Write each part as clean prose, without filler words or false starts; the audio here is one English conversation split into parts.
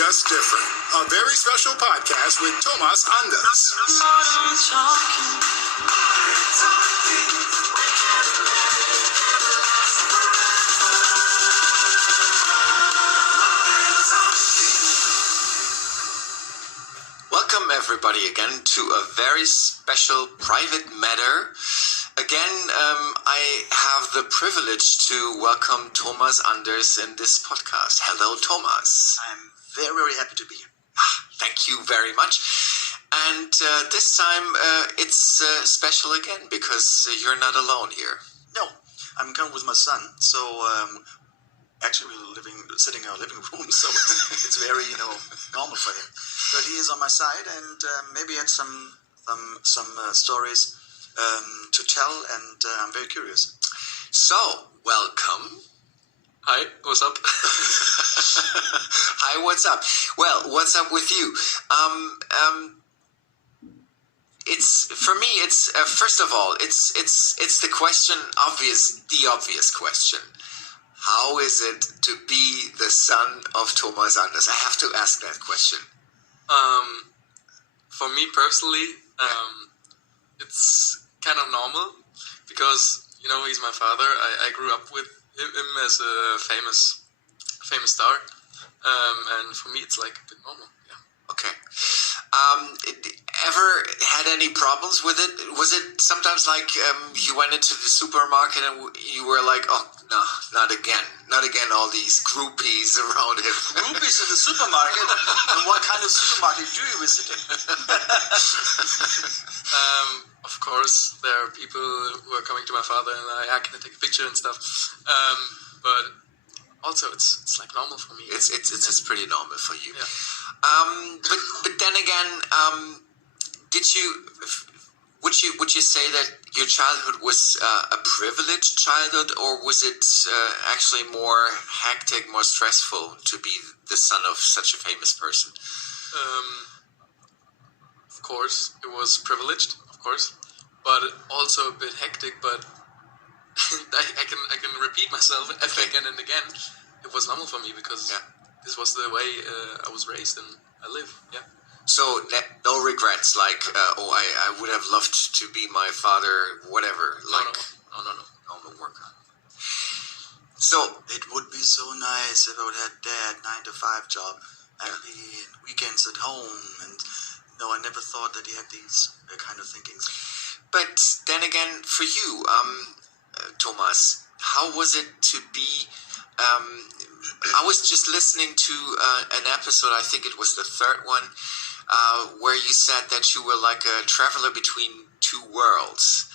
Just Different, a very special podcast with Tomasa Андерс. Welcome everybody again to a very special private matter. Again, I have the privilege to welcome Tomasa Андерс in this podcast. Hello, Thomas. I'm very, very happy to be here. Thank you very much. And this time it's special again because you're not alone here. No, I'm coming with my son. So actually we're sitting in our living room, so it's very, normal for him. But he is on my side, and maybe had some stories to tell, and I'm very curious. So, welcome. Hi, what's up? Hi, what's up? Well, what's up with you? It's for me. It's first of all, it's the question, the obvious question. How is it to be the son of Tomasa Андерс? I have to ask that question. For me personally, it's kind of normal because he's my father. I grew up with him as a famous star, and for me it's like a bit normal. Yeah. Okay. Ever had any problems with it? Was it sometimes like you went into the supermarket and you were like, oh no, not again, all these groupies around him? Groupies in the supermarket? And what kind of supermarket do you visit? Of course, there are people who are coming to my father and can I take a picture and stuff. But also, it's like normal for me. It's pretty normal for you. Yeah. But then again, would you say that your childhood was a privileged childhood, or was it actually more hectic, more stressful to be the son of such a famous person? Of course, it was privileged, of course, but also a bit hectic. But I can repeat myself again and again. It was normal for me because this was the way I was raised and I live. Yeah. So no regrets, like I would have loved to be my father, whatever. No. No work. So it would be so nice if I would have dad 9-to-5 job and be weekends at home. And no, I never thought that he had these kind of thinkings. But then again, for you, Thomas, how was it to be? I was just listening to an episode, I think it was the third one, where you said that you were like a traveler between two worlds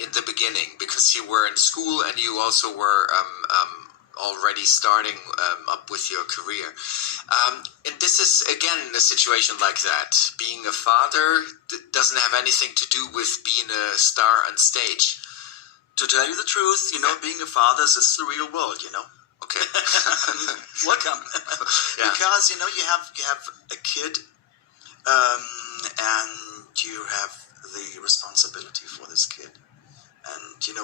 in the beginning, because you were in school and you also were already starting up with your career. And this is, again, a situation like that. Being a father doesn't have anything to do with being a star on stage. To tell you the truth, being a father is the real world, Okay. Welcome. Yeah. Because, you have a kid, and you have the responsibility for this kid. And, you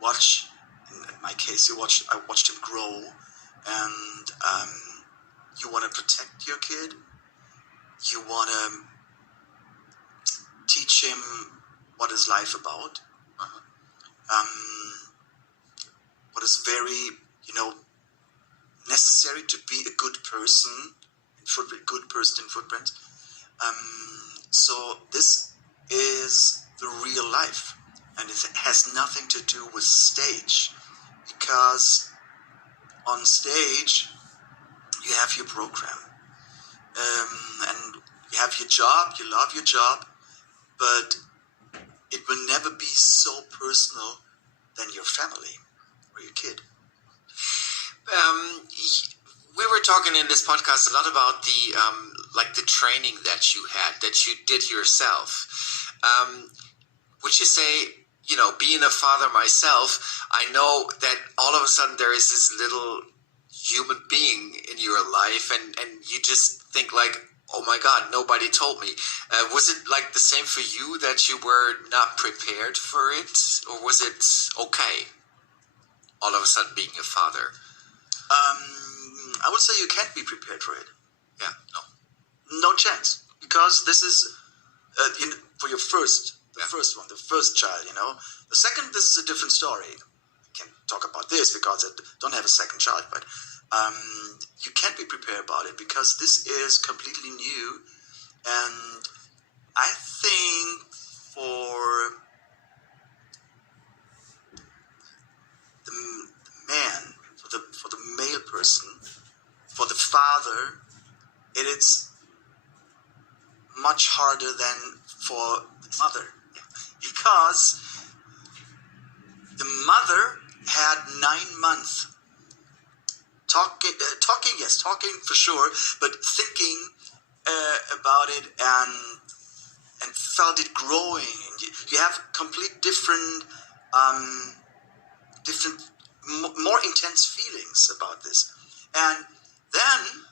watch, in my case, I watched him grow, and you want to protect your kid. You want to teach him what is life about. What is very, necessary to be a good person in footprint. So this is the real life, and it has nothing to do with stage, because on stage you have your program, and you have your job, you love your job, but it will never be so personal than your family or your kid. We were talking in this podcast a lot about the training that you had, that you did yourself. Would you say, being a father myself, I know that all of a sudden there is this little human being in your life, and you just think like, oh my God, nobody told me. Was it like the same for you, that you were not prepared for it, or was it okay, all of a sudden being a father? I would say you can't be prepared for it. Yeah, no. No chance, because this is for your first one, the first child. The second, this is a different story. I can talk about this because I don't have a second child, but you can't be prepared about it because this is completely new, and I think for the man, for the male person, for the father, it is much harder than for the mother, because the mother had 9 months talking for sure, but thinking about it and felt it growing. You have complete different more intense feelings about this. And then,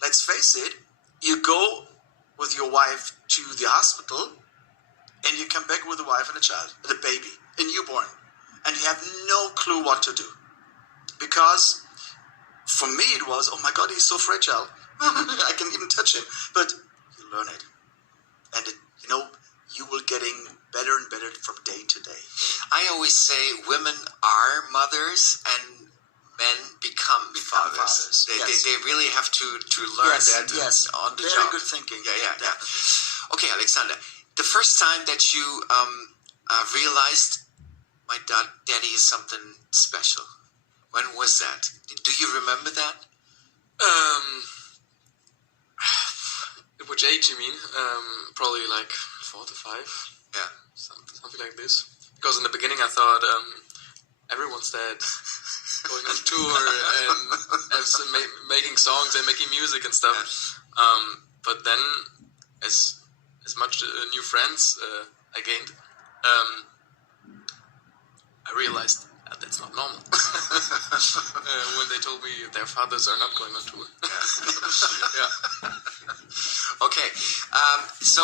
let's face it, you go with your wife to the hospital, and you come back with a wife and a child, and a baby, a newborn, and you have no clue what to do. Because for me it was, oh my God, he's so fragile. I can even touch him. But you learn it. And you will getting better and better from day to day. I always say women are mothers and men become fathers. They really have to learn that on the job. Very good thinking. Yeah. Okay, Alexander, the first time that you realized my daddy is something special, when was that? Do you remember that? At which age you mean? Probably like 4 to 5. Yeah. Something like this. Because in the beginning I thought everyone's dad going on tour and making songs and making music and stuff. But then as much new friends I gained, I realized that's not normal. When they told me their fathers are not going on tour. Yeah. Okay. So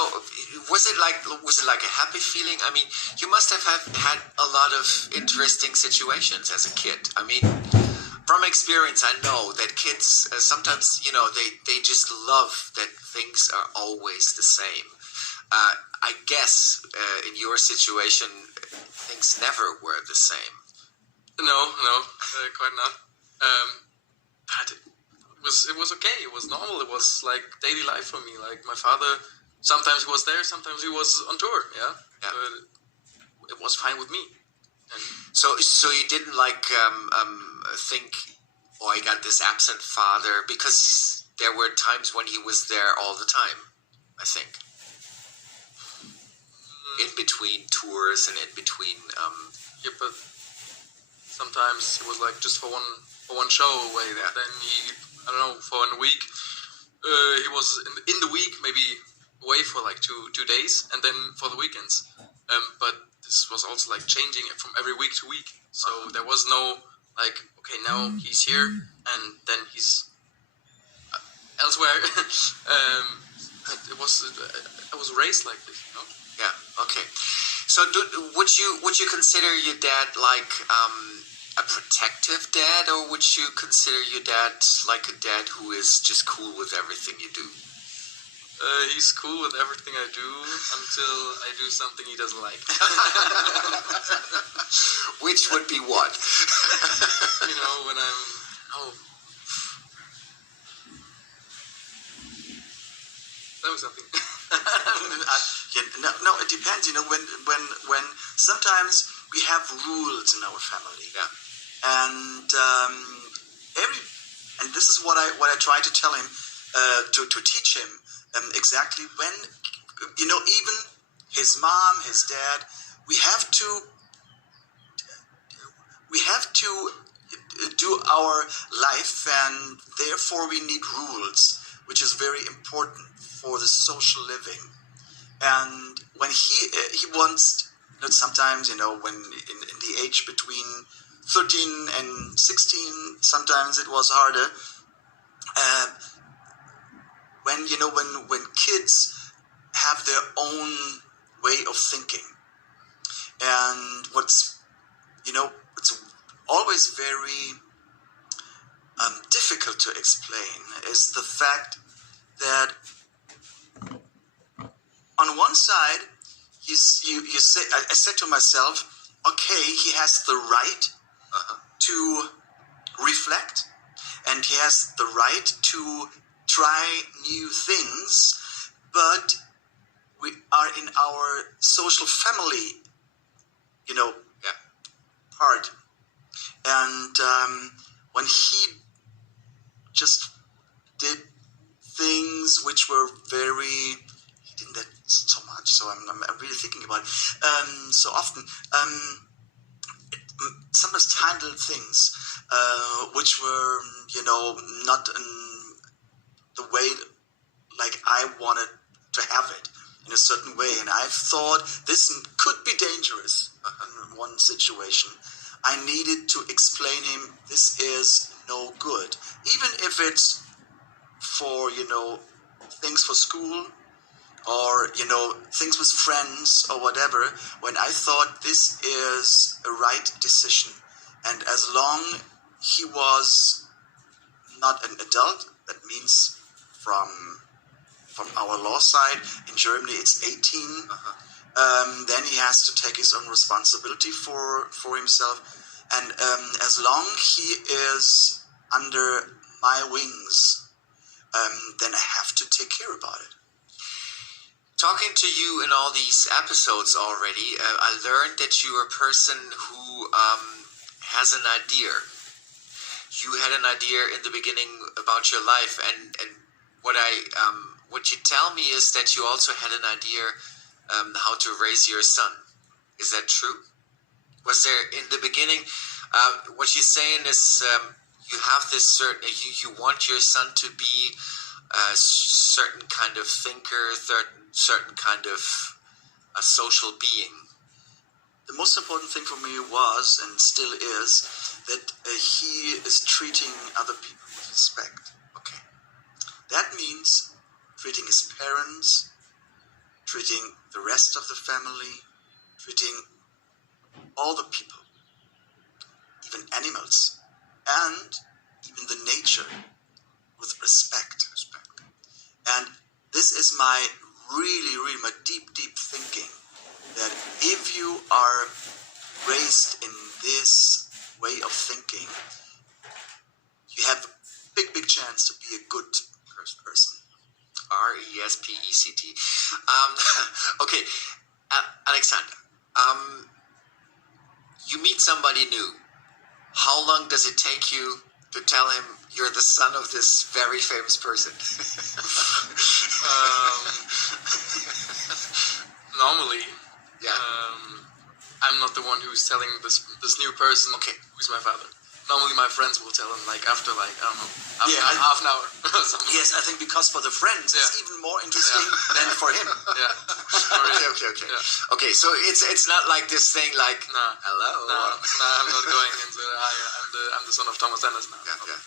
was it like a happy feeling? I mean, you must have had a lot of interesting situations as a kid. I mean, from experience, I know that kids sometimes, they just love that things are always the same. I guess in your situation, things never were the same. No, quite not. But it was okay. It was normal. It was like daily life for me. Like my father, sometimes he was there, sometimes he was on tour. Yeah. But it was fine with me. And so you didn't think, oh, I got this absent father, because there were times when he was there all the time, I think. In between tours and in between. Yeah, but sometimes it was like just for one show away. Yeah. Then he, I don't know, for a week. He was in the week maybe away for like two days, and then for the weekends. But this was also like changing it from every week to week. So there was no like, okay, now he's here and then he's elsewhere. I was raised like this, Yeah. Okay. So would you consider your dad like a protective dad, or would you consider your dad like a dad who is just cool with everything you do? He's cool with everything I do until I do something he doesn't like. Which would be what? When I'm... That was something. No, it depends. When sometimes we have rules in our family. Yeah. And and this is what I try to tell him, to teach him exactly when, even his mom, his dad, we have to do our life, and therefore we need rules, which is very important for the social living. And when he wants, sometimes, when in the age between 13 and 16, sometimes it was harder. When kids have their own way of thinking, and it's always very difficult difficult to explain is the fact that on one side, you say, I said to myself, okay, he has the right to reflect, and he has the right to try new things, but we are in our social family, part. And when he just did things which were he didn't that so much, so I'm really thinking about it. So often, sometimes handled things which were, not in the way like I wanted to have it in a certain way. And I thought this could be dangerous in one situation. I needed to explain him this is no good. Even if it's for, things for school or, things with friends or whatever, when I thought this is a right decision. And as long he was not an adult, that means from our law side, in Germany it's 18, then he has to take his own responsibility for himself. And as long he is under my wings, then I have to take care about it. Talking to you in all these episodes already, I learned that you are a person who has an idea. You had an idea in the beginning about your life, and what you tell me is that you also had an idea how to raise your son. Is that true? Was there in the beginning? What you're saying is you have this certain. You want your son to be a certain kind of thinker, certain kind of a social being. The most important thing for me was, and still is, that he is treating other people with respect. Okay. That means treating his parents, treating the rest of the family, treating all the people, even animals, and even the nature with respect. And this is my my deep thinking, that if you are raised in this way of thinking, you have a big chance to be a good person. RESPECT. Okay, Alexander, you meet somebody new. How long does it take you to tell him you're the son of this very famous person? Normally, yeah. I'm not the one who's telling this new person who's my father. Normally my friends will tell him after I don't know, half an hour or something. Yes, I think because for the friends it's even more interesting than for him. Yeah. Okay. Yeah. Okay, so it's not like this thing like hello. No, I'm not going into I'm the son of Tomas Anders now. Yeah.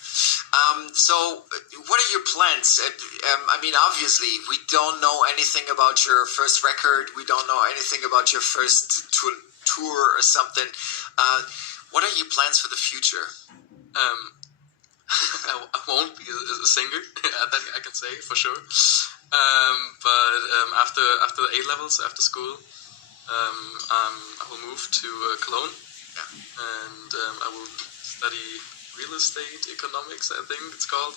So what are your plans? Obviously we don't know anything about your first record. We don't know anything about your first tour or something. What are your plans for the future? I won't be a singer, that I can say for sure. But after the A levels, after school, I will move to Cologne, and I will study real estate economics, I think it's called.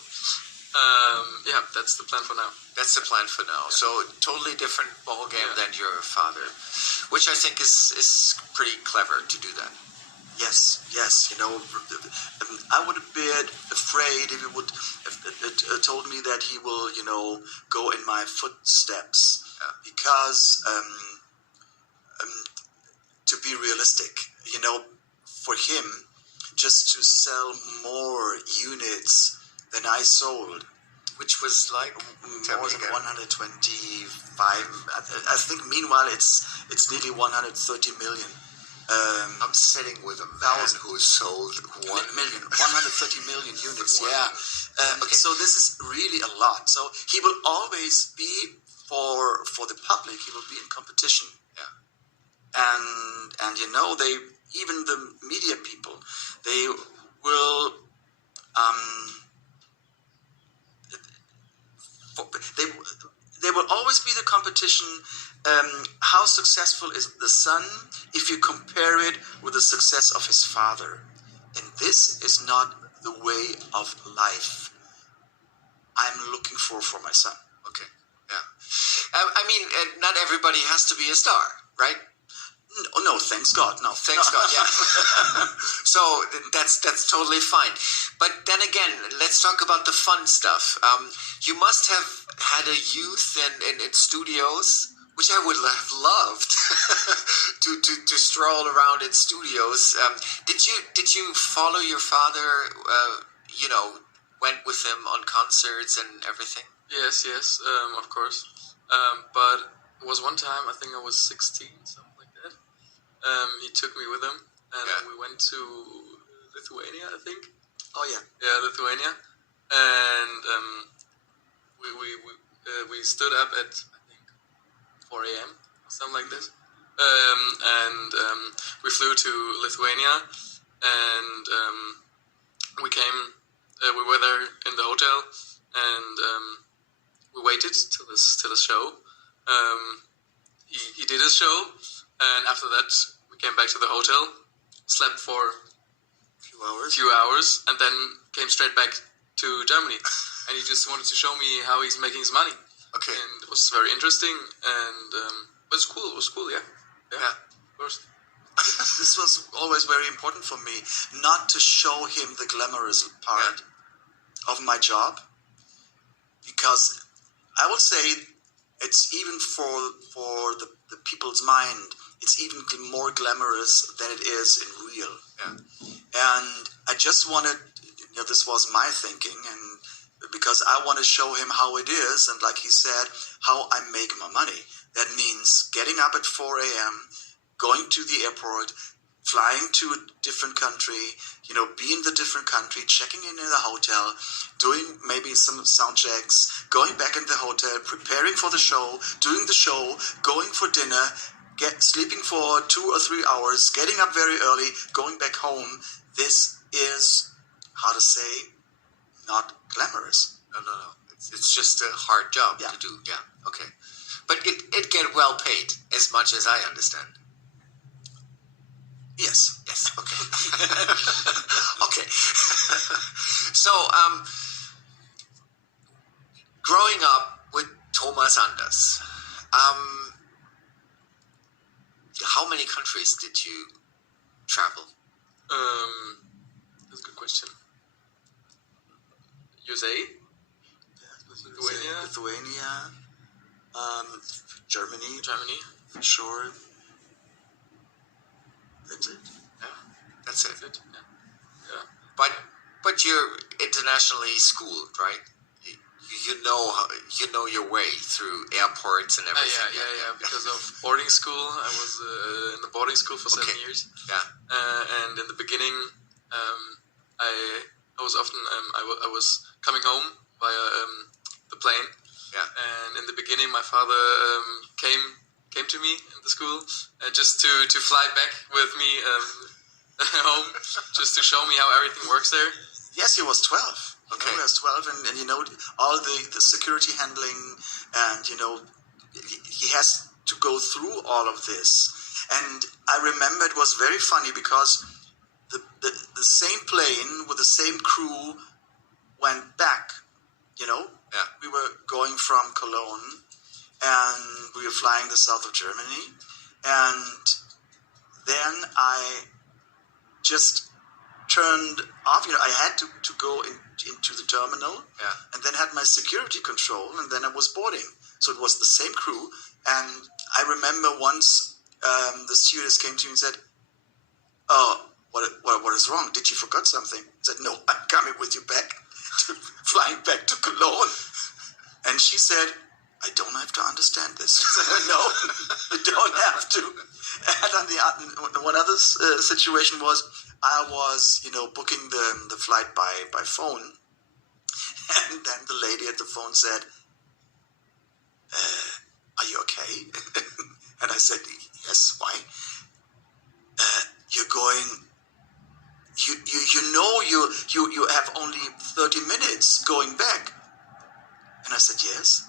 That's the plan for now. That's the plan for now. Yeah. So totally different ball game than your father, which I think is pretty clever to do that. Yes. I would have been afraid if he would have told me that he will, go in my footsteps. Yeah. Because, to be realistic, for him, just to sell more units than I sold, which was like more than 125. I think meanwhile it's nearly 130 million. I'm sitting with a man who sold 1 million, 130 million units. Yeah. Okay. So this is really a lot. So he will always be for the public. He will be in competition. Yeah. And they, even the media people, they will there will always be the competition. How successful is the son if you compare it with the success of his father? And this is not the way of life I'm looking for my son. Okay, yeah. I mean, not everybody has to be a star, right? No, thanks God, no. Thanks God, yeah. So that's totally fine. But then again, let's talk about the fun stuff. You must have had a youth in studios, which I would have loved to stroll around in studios. Did you follow your father? Went with him on concerts and everything. Yes, of course. But it was one time, I think I was 16, something like that. He took me with him, and we went to Lithuania, I think. Oh yeah. Yeah, Lithuania, and we stood up at I think 4 a.m. or something like this, and we flew to Lithuania, and we came. We were there in the hotel, and we waited till the show. He did his show, and after that we came back to the hotel, slept for a few hours, and then came straight back to Germany. And he just wanted to show me how he's making his money. Okay. And it was very interesting, and it was cool. It was cool, yeah. Of course. This was always very important for me, not to show him the glamorous part of my job, because I will say it's even for the people's mind, it's even more glamorous than it is in real. Yeah. And I just wanted, this was my thinking, and because I want to show him how it is, and like he said, how I make my money. That means getting up at 4 a.m., going to the airport, flying to a different country, be in the different country, checking in the hotel, doing maybe some sound checks, going back in the hotel, preparing for the show, doing the show, going for dinner, sleeping for 2 or 3 hours, getting up very early, going back home. This is, how to say, not glamorous. No. It's just a hard job to do. Yeah. Okay. But it get well paid, as much as I understand. Yes. Okay. Okay. So, growing up with Tomas Андерс, how many countries did you travel? That's a good question. USA? Lithuania. Germany. For sure. That's it. Yeah, that's it. Yeah. But you're internationally schooled, right? You know your way through airports and everything. Yeah. Because of boarding school, I was in the boarding school for 7 years. Yeah. And in the beginning, I was often I was coming home via the plane. Yeah. And in the beginning, my father came to me in the school just to fly back with me home, just to show me how everything works there. Yes, he was 12. Okay. He was 12, and all the security handling, and he has to go through all of this. And I remember it was very funny because the same plane with the same crew went back. Yeah. We were going from Cologne, and we were flying the south of Germany, and then I just turned off. I had to go into the terminal, and then had my security control, and then I was boarding. So it was the same crew, and I remember once the stewardess came to me and said, "Oh, what is wrong? Did you forget something?" I said, "No, I'm coming with you back, flying back to Cologne." And she said, "I don't have to understand this." I said, "No, you don't have to." And on one other situation was, I was, booking the flight by phone, and then the lady at the phone said, "Are you okay?" And I said, "Yes, why?" "You're going. You have only 30 minutes going back." And I said, "Yes."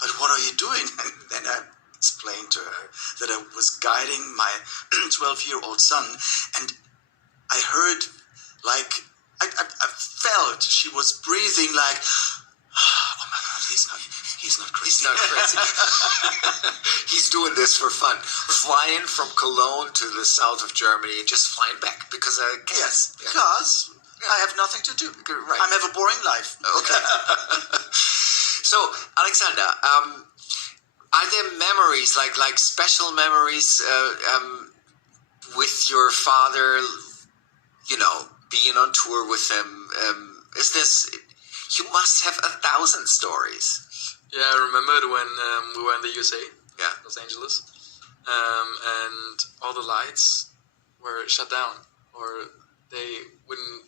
but what are you doing? And then I explained to her that I was guiding my 12-year-old son, and I heard, like, I felt she was breathing like, oh my God, he's not crazy. He's not crazy. He's doing this for fun. Flying from Cologne to the south of Germany and just flying back because I guess. Yes, because I have nothing to do. Right. I have a boring life. Okay. So, Alexander, are there memories, like special memories with your father, being on tour with him? You must have 1,000 stories. Yeah, I remembered when we were in the USA, Los Angeles, and all the lights were shut down, or they wouldn't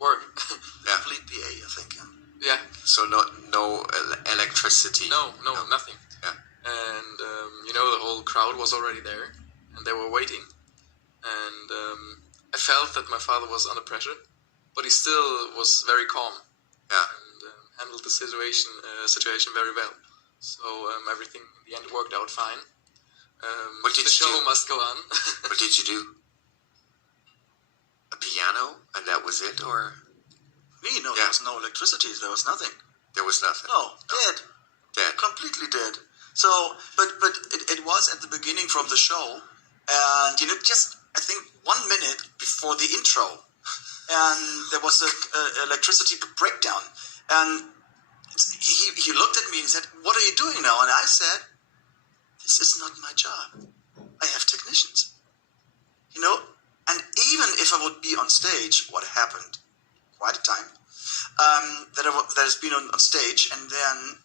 work. Complete PA, I think. Yeah. So no electricity. No, nothing. Yeah. And the whole crowd was already there, and they were waiting, and I felt that my father was under pressure, but he still was very calm. Yeah. And handled the situation very well. So everything in the end worked out fine. What did the show you do? must go on. What did you do? A piano, and that was it, or? No, there was no electricity. There was nothing. There was nothing. No, dead. Dead. Completely dead. So, but it was at the beginning from the show, and just I think 1 minute before the intro, and there was a electricity breakdown, and he looked at me and said, "What are you doing now?" And I said, "This is not my job. I have technicians." And even if I would be on stage, what happened quite a time, that has been on stage, and then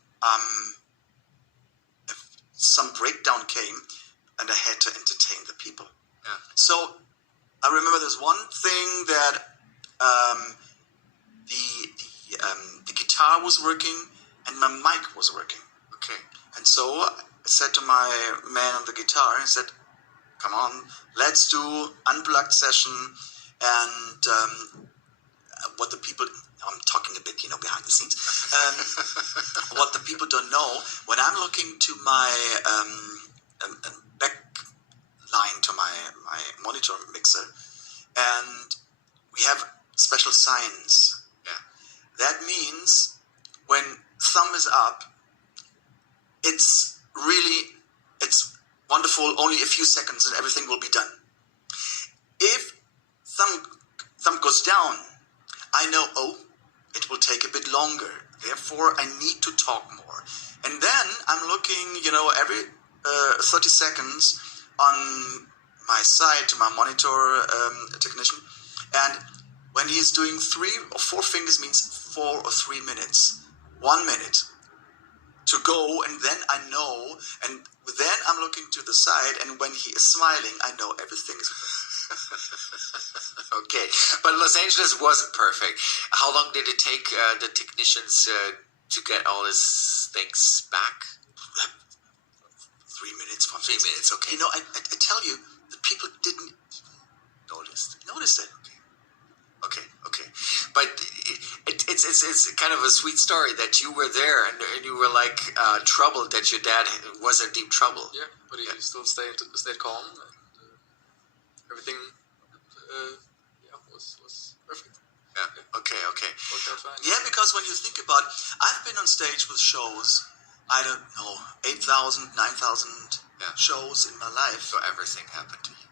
some breakdown came, and I had to entertain the people. Yeah. So I remember there's one thing that the guitar was working and my mic was working. Okay. And so I said to my man on the guitar, I said, "Come on, let's do unplugged session." And what the people, I'm talking a bit, behind the scenes. What the people don't know, when I'm looking to my back line to my monitor mixer, and we have special signs. Yeah. That means when thumb is up, it's wonderful, only a few seconds and everything will be done. If thumb goes down, I know, it will take a bit longer. Therefore, I need to talk more. And then I'm looking, every 30 seconds on my side to my monitor technician. And when he's doing 3 or 4 fingers means 4 or 3 minutes. 1 minute to go, and then I know, and then I'm looking to the side, and when he is smiling, I know everything is perfect. Okay, but Los Angeles wasn't perfect. How long did it take the technicians to get all his things back? 3 minutes. 3 minutes, okay. I tell you, the people didn't notice that. Okay. But it's kind of a sweet story that you were there and you were troubled that your dad was in deep trouble. Yeah, but he still stayed calm, and everything was perfect. Yeah. Okay. Worked out fine. Yeah, because when you think about, I've been on stage with shows, I don't know, 8,000, 9,000 shows in my life. So everything happened to you.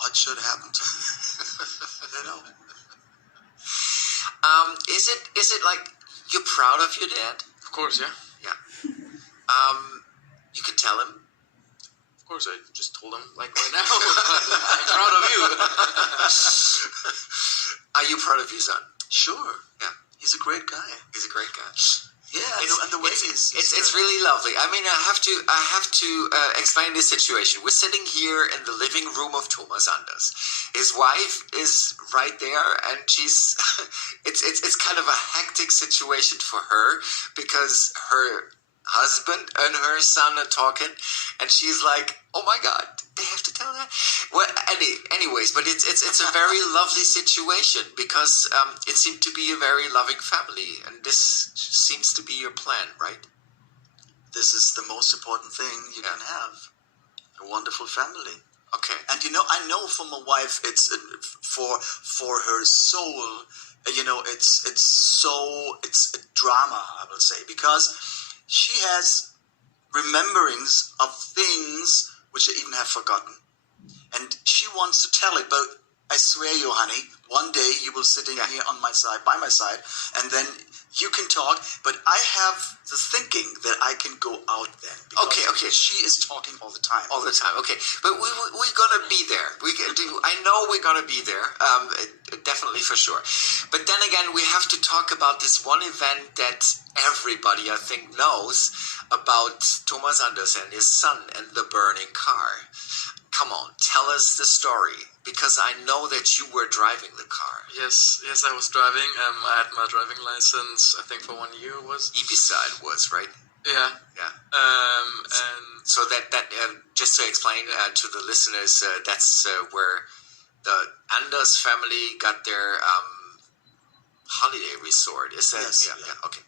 What should happen to me? I don't know. Is it like you're proud of your dad? Of course, yeah. Yeah. You can tell him. Of course, I just told him right now. I'm proud of you. Are you proud of your son? Sure. Yeah. He's a great guy. He's a great guy. Yeah, and the way it's really lovely. I mean, I have to explain this situation. We're sitting here in the living room of Tomas Андерс. His wife is right there, and she's. It's kind of a hectic situation for her because her husband and her son are talking, and she's like, "Oh my God, they have to tell that." Well, anyways, but it's a very lovely situation because it seemed to be a very loving family, and this seems to be your plan, right? this is the most important thing you can have. A wonderful family. Okay. And I know for my wife, it's for her soul, it's a drama, I will say, because she has rememberings of things which I even have forgotten. And she wants to tell it, but I swear you, honey, one day you will sit in here on my side, by my side, and then you can talk, but I have the thinking that I can go out then. Okay. She is talking all the time. All the time, okay. But we're going to be there. I know we're going to be there, definitely for sure. But then again, we have to talk about this one event that everybody, I think, knows about Tomas Anders and his son and the burning car. Come on, tell us the story, because I know that you were driving the car. Yes, I was driving. I had my driving license, I think, for 1 year was. EINFACH was, right? Yeah. And so that just to explain to the listeners, that's where the Anders family got their holiday resort. Is that? Yes. Yeah. Okay.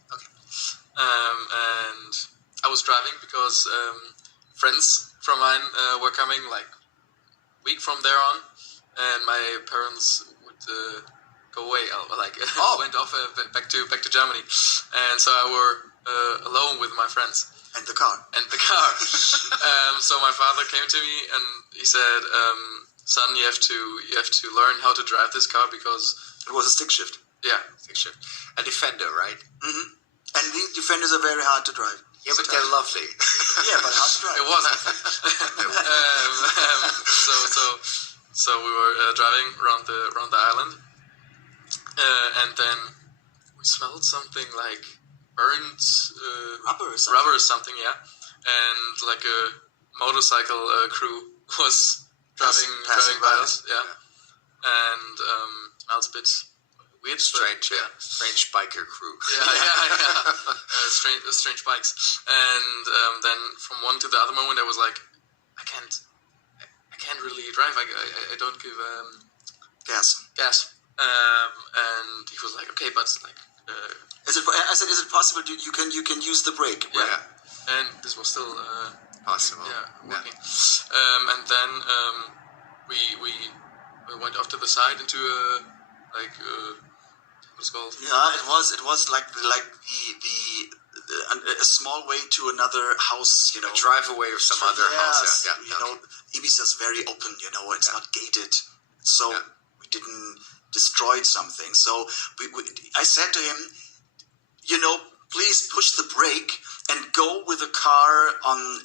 And I was driving because friends from mine were coming like week from there on, and my parents would go away, went off back to Germany, and so I were alone with my friends. And the car. So my father came to me and he said, "Son, you have to learn how to drive this car because it was a stick shift." Yeah, stick shift. A Defender, right? Mm-hmm. And these Defenders are very hard to drive. Yeah, but they're lovely. Yeah, but hard to drive. It wasn't. So we were driving around the island, and then we smelled something like burnt rubber or something, yeah. And like a motorcycle crew was driving by us, yeah. And smells a bit weird, strange biker crew. Yeah. Strange bikes. And then from one to the other moment, I was like, I can't really drive. I don't give gas. And he was like, okay, but like, is it possible you can use the brake? Right? Yeah. And this was still possible. Yeah, working. And then we went off to the side into a what's it called? Yeah, it was like a small way to another house, A drive away or some other house. Yeah. Ibiza's very open, it's not gated. So we didn't destroy something. So I said to him, please push the brake and go with the car on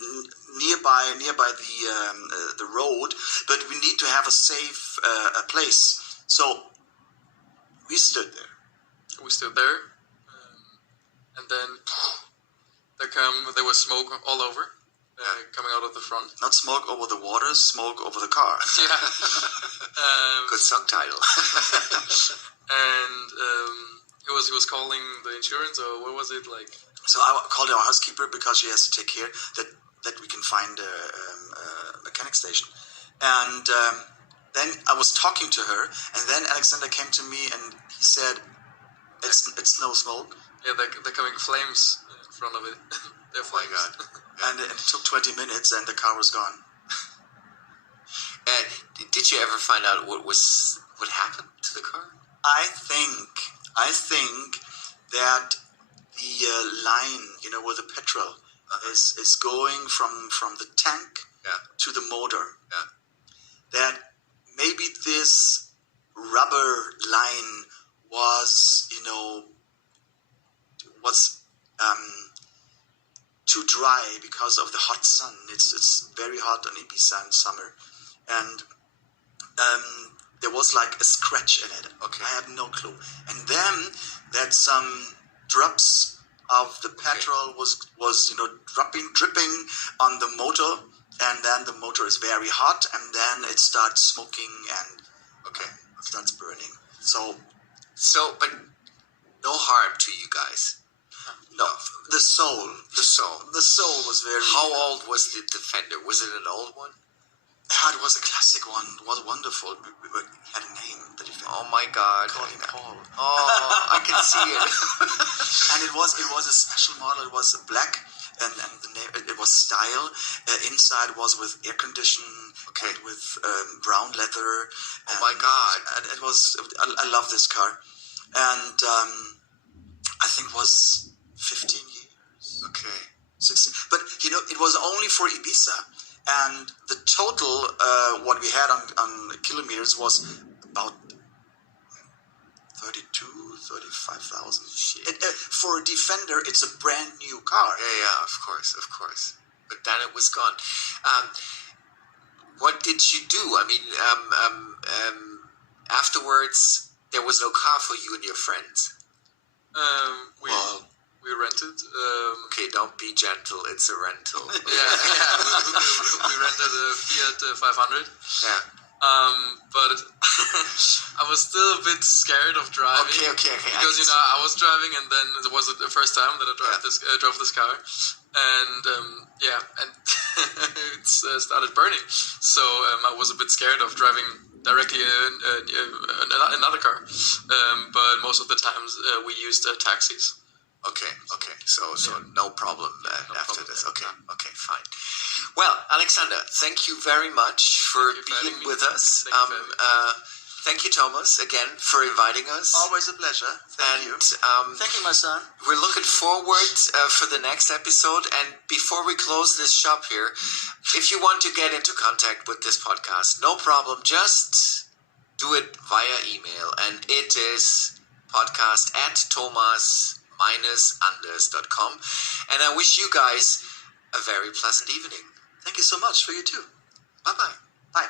nearby the road, but we need to have a safe place. So we stood there. And then there was smoke all over, coming out of the front. Not smoke over the water, smoke over the car. Yeah. Good song title. And he was calling the insurance, or what was it like? So I called our housekeeper because she has to take care that we can find a mechanic station. And then I was talking to her, and then Alexander came to me and he said, "It's no smoke." Yeah, they're coming flames in front of it. They're flames. Oh my God. And it took 20 minutes, and the car was gone. Did you ever find out what happened to the car? I think that the line, where the petrol is going from the tank to the motor. Yeah. That maybe this rubber line was too dry because of the hot sun. It's very hot on Ibiza in summer, and there was like a scratch in it. Okay. I have no clue. And then that some drops of the petrol was dripping on the motor, and then the motor is very hot, and then it starts smoking and it starts burning. So, but no harm to you guys. No, the soul was very. How old was the Defender? Was it an old one? Yeah, it was a classic one. It was wonderful. We had a name, the Defender. Oh my God! Called him Paul. Oh, I can see it. And it was a special model. It was black, and the name, it was Style. Inside was with air conditioning, with brown leather. Oh my God! And it was. I love this car, and I think it was 15 years. Okay. 16. But it was only for Ibiza, and the total what we had on kilometers was about 35,000. For a Defender, it's a brand new car. Yeah, of course. But then it was gone. What did you do? I mean, afterwards, there was no car for you and your friends. We rented. Okay, don't be gentle. It's a rental. We rented a Fiat 500. Yeah. But I was still a bit scared of driving. Okay. Because I was driving, and then it was the first time that I drove this car, and and it started burning. So I was a bit scared of driving directly another car. But most of the times we used taxis. Okay. So no problem after this. Okay, fine. Well, Alexander, thank you very much for being with us. Thank you, Thomas, again for inviting us. Always a pleasure. Thank you. Thank you, my son. We're looking forward for the next episode. And before we close this shop here, if you want to get into contact with this podcast, no problem. Just do it via email, and it is podcast@Tomas-Anders.com. And I wish you guys a very pleasant evening. Thank you so much. For you too. Bye-bye. Bye.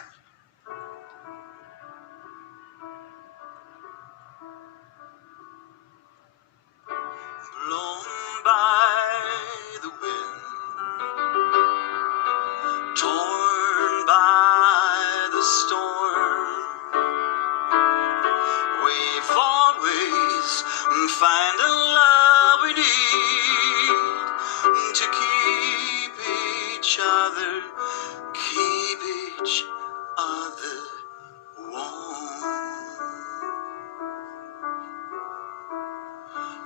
Blown by the wind, torn by the storm, we've always find the love we need to keep each other warm.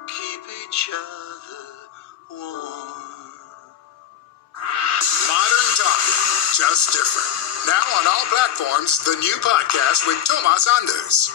Keep each other warm. Modern Talking, just different. Now on all platforms, the new podcast with Tomas Андерс.